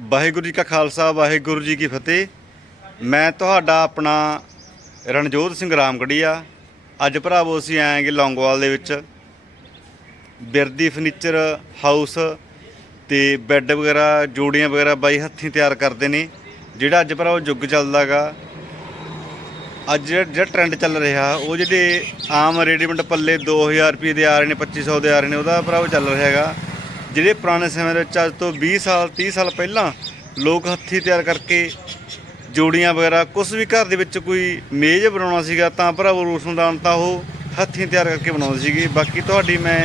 ਵਾਹਿਗੁਰੂ ਜੀ ਕਾ ਖਾਲਸਾ, ਵਾਹਿਗੁਰੂ ਜੀ ਕੀ ਫਤਿਹ। ਮੈਂ ਤੁਹਾਡਾ ਆਪਣਾ ਰਣਜੋਤ ਸਿੰਘ ਰਾਮਗੜੀਆ। ਅੱਜ ਭਰਾਵੋ, ਅਸੀਂ ਆਏਗੇ ਲੌਂਗਵਾਲ ਦੇ ਵਿੱਚ। ਬਿਰਦੀ ਫਰਨੀਚਰ ਹਾਊਸ ਤੇ ਬੈੱਡ ਵਗੈਰਾ, ਜੋੜੀਆਂ ਵਗੈਰਾ ਬਾਈ ਹੱਥੀਂ ਤਿਆਰ ਕਰਦੇ ਨੇ। ਜਿਹੜਾ ਅੱਜ ਭਰਾਵੋ ਯੁੱਗ ਚੱਲਦਾਗਾ। ਅੱਜ ਜਿਹੜਾ ਜਿਹੜਾ ਟ੍ਰੈਂਡ ਚੱਲ ਰਿਹਾ, ਉਹ ਜਿਹੜੇ ਆਮ ਰੈਡੀਮੇਡ ਪੱਲੇ 2000 ਰੁਪਏ ਦੇ ਆ ਰਹੇ ਨੇ 2500 ਦੇ ਆ ਰਹੇ ਨੇ, ਉਹਦਾ ਭਰਾਵੋ ਚੱਲ ਰਿਹਾ ਹੈਗਾ। ਜਿਹੜੇ ਪੁਰਾਣੇ ਸਮੇਂ ਦੇ ਵਿੱਚ ਅੱਜ ਤੋਂ 20 ਸਾਲ 30 ਸਾਲ ਪਹਿਲਾਂ ਲੋਕ ਹੱਥੀਂ ਤਿਆਰ ਕਰਕੇ ਜੋੜੀਆਂ ਵਗੈਰਾ ਕੁਝ ਵੀ ਘਰ ਦੇ ਵਿੱਚ ਕੋਈ ਮੇਜ਼ ਬਣਾਉਣਾ ਸੀਗਾ ਤਾਂ ਭਰਾਵੋ ਰੋਸ਼ਨਦਾਨ ਤਾਂ ਉਹ ਹੱਥੀਂ ਤਿਆਰ ਕਰਕੇ ਬਣਾਉਂਦੇ ਸੀਗੇ। ਬਾਕੀ ਤੁਹਾਡੀ ਮੈਂ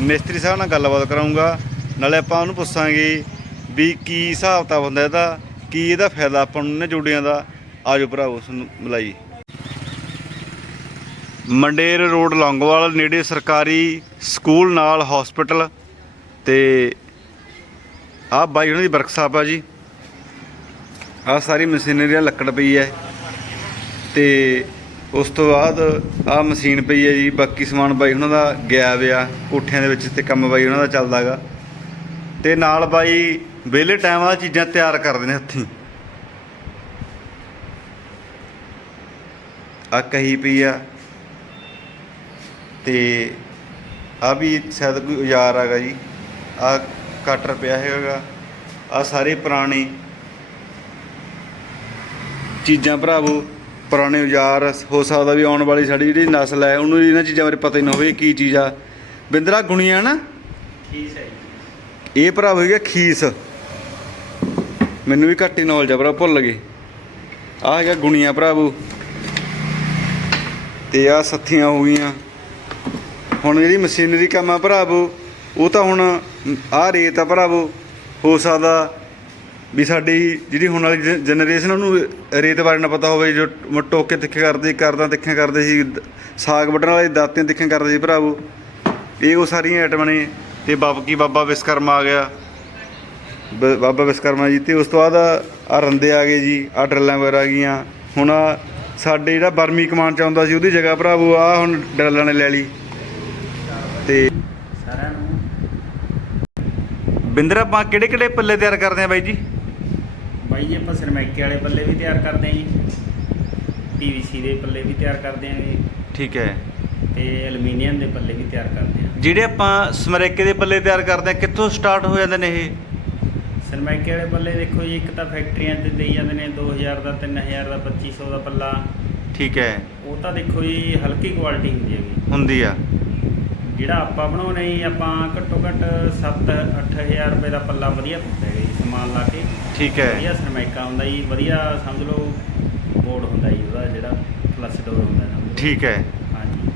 ਮਿਸਤਰੀ ਸਾਹਿਬ ਨਾਲ ਗੱਲਬਾਤ ਕਰਾਉਂਗਾ ਨਾਲੇ ਆਪਾਂ ਉਹਨੂੰ ਪੁੱਛਾਂਗੇ ਵੀ ਕੀ ਹਿਸਾਬ ਤਾਂ ਹੁੰਦਾ ਇਹਦਾ, ਕੀ ਇਹਦਾ ਫਾਇਦਾ ਆਪਾਂ ਨੂੰ ਇਹਨਾਂ ਜੋੜੀਆਂ ਦਾ। ਆਜੋ ਭਰਾਵੋ, ਤੁਹਾਨੂੰ ਮਿਲਾਈ ਮੰਡੇਰ ਰੋਡ ਲੌਂਗੋਵਾਲ ਨੇੜੇ ਸਰਕਾਰੀ ਸਕੂਲ ਨਾਲ ਹਸਪੀਟਲ ਤੇ ਆਹ ਬਾਈ ਉਹਨਾਂ ਦੀ ਵਰਕਸ਼ਾਪ ਆ ਜੀ। ਆਹ ਸਾਰੀ ਮਸ਼ੀਨਰੀ ਆ ਲੱਕੜ ਪਈ ਹੈ। ਤੇ ਉਸ ਤੋਂ ਬਾਅਦ ਆਹ ਮਸ਼ੀਨ ਪਈ ਹੈ ਜੀ। ਬਾਕੀ ਸਮਾਨ ਬਾਈ ਉਹਨਾਂ ਦਾ ਗਿਆ ਵਿਆ ਕੋਠਿਆਂ ਦੇ ਵਿੱਚ ਤੇ ਕੰਮ ਬਾਈ ਉਹਨਾਂ ਦਾ ਚੱਲਦਾਗਾ ਤੇ ਨਾਲ ਬਾਈ ਵਿਹਲੇ ਟਾਈਮ ਆ ਚੀਜ਼ਾਂ ਤਿਆਰ ਕਰਦੇ ਨੇ ਹੱਥੀਂ। ਆ ਕਹੀ ਪਈ ਆ। ਤੇ ਆ ਵੀ ਸ਼ਾਇਦ ਕੋਈ ਔਜ਼ਾਰ ਹੈਗਾ ਜੀ। ਆ ਕਟਰ ਪਿਆ ਹੈਗਾ ਆ ਸਾਰੇ ਪੁਰਾਣੇ ਚੀਜ਼ਾਂ ਭਰਾਵੋ ਪੁਰਾਣੇ ਔਜ਼ਾਰ ਹੋ ਸਕਦਾ ਵੀ ਆਉਣ ਵਾਲੀ ਸਾਡੀ ਜਿਹੜੀ ਨਸਲ ਹੈ ਉਹਨੂੰ ਇਹਨਾਂ ਚੀਜ਼ਾਂ ਬਾਰੇ ਪਤਾ ਹੀ ਨਾ ਹੋਵੇ ਕੀ ਚੀਜ਼ ਆ। ਬਿੰਦਰਾ ਗੁਣੀਆਂ ਨਾ? ਠੀਕ ਹੈ ਇਹ ਭਰਾ ਹੋਏਗਾ ਖੀਸ। ਮੈਨੂੰ ਵੀ ਘੱਟ ਹੀ ਨੌਲੇਜ ਆ ਭਰਾ ਭੁੱਲ ਗਏ। ਆ ਹੈਗਾ ਗੁਣੀਆਂ ਭਰਾਵੋ। ਤੇ ਆ ਸੱਥੀਆਂ ਹੋ ਗਈਆਂ। ਹੁਣ ਜਿਹੜੀ ਮਸ਼ੀਨਰੀ ਕੰਮ ਆ ਭਰਾਵੋ ਉਹ ਤਾਂ ਹੁਣ ਆਹ ਰੇਤ ਆ ਭਰਾਵੋ, ਹੋ ਸਕਦਾ ਵੀ ਸਾਡੀ ਜਿਹੜੀ ਹੁਣ ਵਾਲੀ ਜਨਰੇਸ਼ਨ ਉਹਨੂੰ ਰੇਤ ਬਾਰੇ ਨਾ ਪਤਾ ਹੋਵੇ, ਜੋ ਟੋਕੇ ਤਿੱਖੇ ਕਰਦੇ, ਕਰਦਾਂ ਤਿੱਖੇ ਕਰਦੇ ਸੀ ਸਾਗ ਵੱਢਣ ਵਾਲੇ ਦਾਤਿਆਂ ਤਿੱਖੇ ਕਰਦੇ ਸੀ ਭਰਾਵੋ। ਇਹ ਉਹ ਸਾਰੀਆਂ ਆਈਟਮਾਂ ਨੇ, ਤੇ ਬਾਬਕੀ ਬਾਬਾ ਵਿਸਕਰਮਾ ਆ ਗਿਆ। ਬ- ਬਾਬਾ ਵਿਸਕਰਮਾ ਜੀ, ਤੇ ਉਸ ਤੋਂ ਬਾਅਦ ਆ ਰੰਦੇ ਆ ਗਏ ਜੀ ਆ ਡਰਲਾਂ ਵਗੈਰਾ ਆ ਗਈਆਂ। ਹੁਣ ਸਾਡੇ ਜਿਹੜਾ ਬਰਮੀ ਕਮਾਨ ਚ ਆਉਂਦਾ ਸੀ, ਉਹਦੀ ਜਗ੍ਹਾ ਭਰਾਵੋ ਆ ਹੁਣ ਡਰਲਾਂ ਨੇ ਲੈ ਲਈ। ਤੇ ਸਾਰਿਆਂ ਨੂੰ ਬਿੰਦਰ ਆਪਾਂ ਕਿਹੜੇ ਕਿਹੜੇ ਪੱਲੇ ਤਿਆਰ ਕਰਦੇ ਆ ਬਾਈ ਜੀ? ਬਾਈ ਜੀ ਆਪਾਂ ਸਰਮੈਕੇ ਵਾਲੇ ਪੱਲੇ ਵੀ ਤਿਆਰ ਕਰਦੇ ਹਾਂ ਜੀ। ਪੀਵੀਸੀ ਦੇ ਪੱਲੇ ਵੀ ਤਿਆਰ ਕਰਦੇ ਹਾਂ ਜੀ। ਠੀਕ ਹੈ। ਤੇ ਐਲੂਮੀਨੀਅਮ ਦੇ ਪੱਲੇ ਵੀ ਤਿਆਰ ਕਰਦੇ ਹਾਂ। ਜਿਹੜੇ ਆਪਾਂ ਸਮਰੇਕੇ ਦੇ ਪੱਲੇ ਤਿਆਰ ਕਰਦੇ ਆ ਕਿੱਥੋਂ ਸਟਾਰਟ ਹੋ ਜਾਂਦੇ ਨੇ ਇਹ? ਸਰਮੈਕੇ ਵਾਲੇ ਪੱਲੇ ਦੇਖੋ ਜੀ ਇੱਕ ਤਾਂ ਫੈਕਟਰੀਆਂ ਤੇ ਦੇਈ ਜਾਂਦੇ ਨੇ 2000 ਦਾ 3000 ਦਾ 2500 ਦਾ ਪੱਲਾ। ਠੀਕ ਹੈ। ਉਹ ਤਾਂ ਦੇਖੋ ਜੀ ਹਲਕੀ ਕੁਆਲਿਟੀ ਹੁੰਦੀ ਹੈਗੀ। ਹੁੰਦੀ ਆ। ਜਿਹੜਾ ਆਪਾਂ ਬਣਾਉਣੇ ਜੀ ਆਪਾਂ ਘੱਟੋ ਘੱਟ 7-8000 ਰੁਪਏ ਦਾ ਪੱਲਾ ਵਧੀਆ ਹੁੰਦਾ ਹੈ ਜੀ ਸਮਾਨ ਲਾ ਕੇ। ਠੀਕ ਹੈ। ਵਧੀਆ ਸਰਮੈਕਾ ਹੁੰਦਾ ਜੀ ਵਧੀਆ ਸਮਝ ਲਓ ਬੋਰਡ ਹੁੰਦਾ ਜੀ ਉਹਦਾ ਜਿਹੜਾ ਪਲੱਸ ਡੋਰ ਹੁੰਦਾ ਸਮਝ ਲਓ। ਠੀਕ ਹੈ। ਹਾਂਜੀ।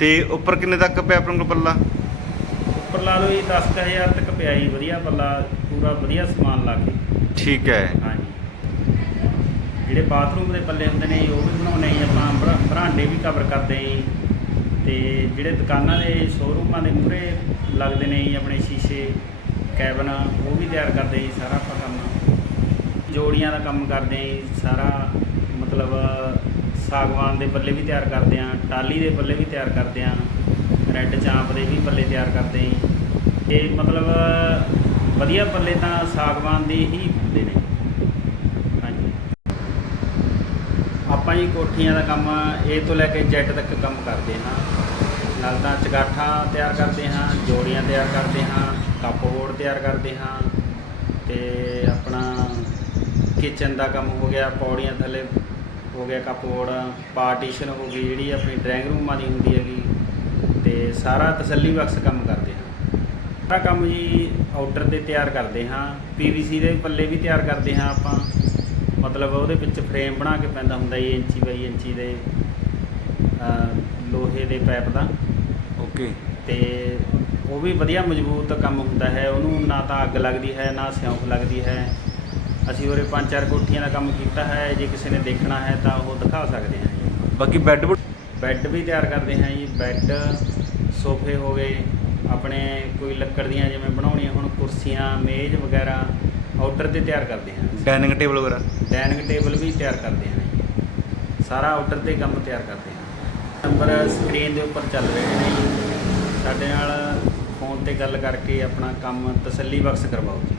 ਤੇ ਉੱਪਰ ਕਿੰਨੇ ਤੱਕ ਪਿਆ ਆਪਣੇ ਕੋਲ ਪੱਲਾ? ਉੱਪਰ ਲਾ ਲਓ ਜੀ 10000 ਤੱਕ ਪਿਆ ਜੀ ਵਧੀਆ ਪੱਲਾ ਪੂਰਾ ਵਧੀਆ ਸਮਾਨ ਲਾ ਕੇ। ਠੀਕ ਹੈ। ਹਾਂਜੀ। ਜਿਹੜੇ ਬਾਥਰੂਮ ਦੇ ਪੱਲੇ ਹੁੰਦੇ ਨੇ ਜੀ, ਉਹ ਵੀ ਬਣਾਉਣੇ ਜੀ ਆਪਾਂ ਬਰਾ- ਬਰਾਂਡੇ ਵੀ ਕਵਰ ਕਰਦੇ ਹਾਂ ਜੀ। ਤੇ ਜਿਹੜੇ ਦੁਕਾਨਾਂ ਦੇ ਸ਼ੋਰੂਮਾਂ ਦੇ ਮੂਹਰੇ ਲੱਗਦੇ ਨੇ ਜੀ ਆਪਣੇ ਸ਼ੀਸ਼ੇ, ਕੈਬਨ, ਉਹ ਵੀ ਤਿਆਰ ਕਰਦੇ ਜੀ ਸਾਰਾ ਆਪਾਂ ਕੰਮ। ਜੋੜੀਆਂ ਦਾ ਕੰਮ ਕਰਦੇ ਹਾਂ ਜੀ ਸਾਰਾ, ਮਤਲਬ ਸਾਗਵਾਨ ਦੇ ਪੱਲੇ ਵੀ ਤਿਆਰ ਕਰਦੇ ਹਾਂ ਟਾਲੀ ਦੇ ਪੱਲੇ ਵੀ ਤਿਆਰ ਕਰਦੇ ਹਾਂ, ਰੈੱਡ ਚਾਂਪ ਦੇ ਵੀ ਪੱਲੇ ਤਿਆਰ ਕਰਦੇ ਹਾਂ ਜੀ। ਇਹ ਮਤਲਬ ਵਧੀਆ ਪੱਲੇ ਤਾਂ ਸਾਗਵਾਨ ਦੇ ਹੀ ਹੁੰਦੇ ਨੇ ਹਾਂਜੀ ਆਪਾਂ ਜੀ ਕੋਠੀਆਂ ਦਾ ਕੰਮ A ਤੋਂ ਲੈ ਕੇ Z ਤੱਕ ਕੰਮ ਕਰਦੇ ਹਾਂ। ਨਾਲ ਤਾਂ ਚਗਾਠਾਂ ਤਿਆਰ ਕਰਦੇ ਹਾਂ, ਜੋੜੀਆਂ ਤਿਆਰ ਕਰਦੇ ਹਾਂ ਕੱਪਬੋਰਡ ਤਿਆਰ ਕਰਦੇ ਹਾਂ ਤੇ ਆਪਣਾ ਕਿਚਨ ਦਾ ਕੰਮ ਹੋ ਗਿਆ, ਪੌੜੀਆਂ ਥੱਲੇ ਹੋ ਗਿਆ ਕੱਪਬੋਰਡ ਪਾਰਟੀਸ਼ਨ ਹੋ ਗਈ, ਜਿਹੜੀ ਆਪਣੀ ਡਰਾਇੰਗ ਰੂਮਾਂ ਦੀ ਹੁੰਦੀ ਹੈਗੀ ਤੇ ਸਾਰਾ ਤਸੱਲੀ ਬਖਸ਼ ਕੰਮ ਕਰਦੇ ਹਾਂ। ਸਾਰਾ ਕੰਮ ਜੀ ਆਰਡਰ ਤੇ ਤਿਆਰ ਕਰਦੇ ਹਾਂ ਪੀਵੀਸੀ ਦੇ ਪੱਲੇ ਵੀ ਤਿਆਰ ਕਰਦੇ ਹਾਂ ਆਪਾਂ। ਮਤਲਬ ਉਹਦੇ ਵਿੱਚ ਫਰੇਮ ਬਣਾ ਕੇ ਪੈਂਦਾ ਹੁੰਦਾ ਜੀ ਇੰਚੀ ਬਾਈ ਇੰਚੀ ਦੇ ਲੋਹੇ ਦੇ ਪਾਈਪ ਦਾ। ਓਕੇ। ਤੇ ਉਹ ਵੀ ਵਧੀਆ ਮਜ਼ਬੂਤ ਕੰਮ ਹੁੰਦਾ ਹੈ। ਉਹਨੂੰ ਨਾ ਤਾਂ ਅੱਗ ਲੱਗਦੀ ਹੈ ਨਾ ਸਿਉਂਕ ਲੱਗਦੀ ਹੈ। ਅਸੀਂ ਉਰੇ ਪੰਜ ਚਾਰ ਕੋਠੀਆਂ ਦਾ ਕੰਮ ਕੀਤਾ ਹੈ। ਜੇ ਕਿਸੇ ਨੇ ਦੇਖਣਾ ਹੈ ਤਾਂ ਉਹ ਦਿਖਾ ਸਕਦੇ ਹਾਂ ਜੀ। ਬਾਕੀ ਬੈੱਡ ਬੈੱਡ ਵੀ ਤਿਆਰ ਕਰਦੇ ਹਾਂ ਜੀ। ਬੈੱਡ ਸੋਫੇ ਹੋ ਗਏ। ਆਪਣੇ ਕੋਈ ਲੱਕੜ ਦੀਆਂ ਜਿਵੇਂ ਬਣਾਉਣੀਆਂ ਹੁਣ ਕੁਰਸੀਆਂ ਮੇਜ਼ ਵਗੈਰਾ। ਆਰਡਰ ਤੇ ਤਿਆਰ ਕਰਦੇ ਹਾਂ। ਡਾਈਨਿੰਗ ਟੇਬਲ ਵਗੈਰਾ? ਡਾਈਨਿੰਗ ਟੇਬਲ ਵੀ ਤਿਆਰ ਕਰਦੇ ਹਾਂ ਜੀ। ਸਾਰਾ ਆਰਡਰ ਤੇ ਕੰਮ ਤਿਆਰ ਕਰਦੇ ਹਾਂ। ਨੰਬਰ ਸਕਰੀਨ ਦੇ ਉੱਪਰ ਚੱਲ ਰਹੇ ਨੇ ਜੀ। ਸਾਡੇ ਨਾਲ ਫੋਨ ਤੇ ਗੱਲ ਕਰਕੇ ਆਪਣਾ ਕੰਮ ਤਸੱਲੀ ਬਖਸ਼ ਕਰਵਾਓ ਜੀ।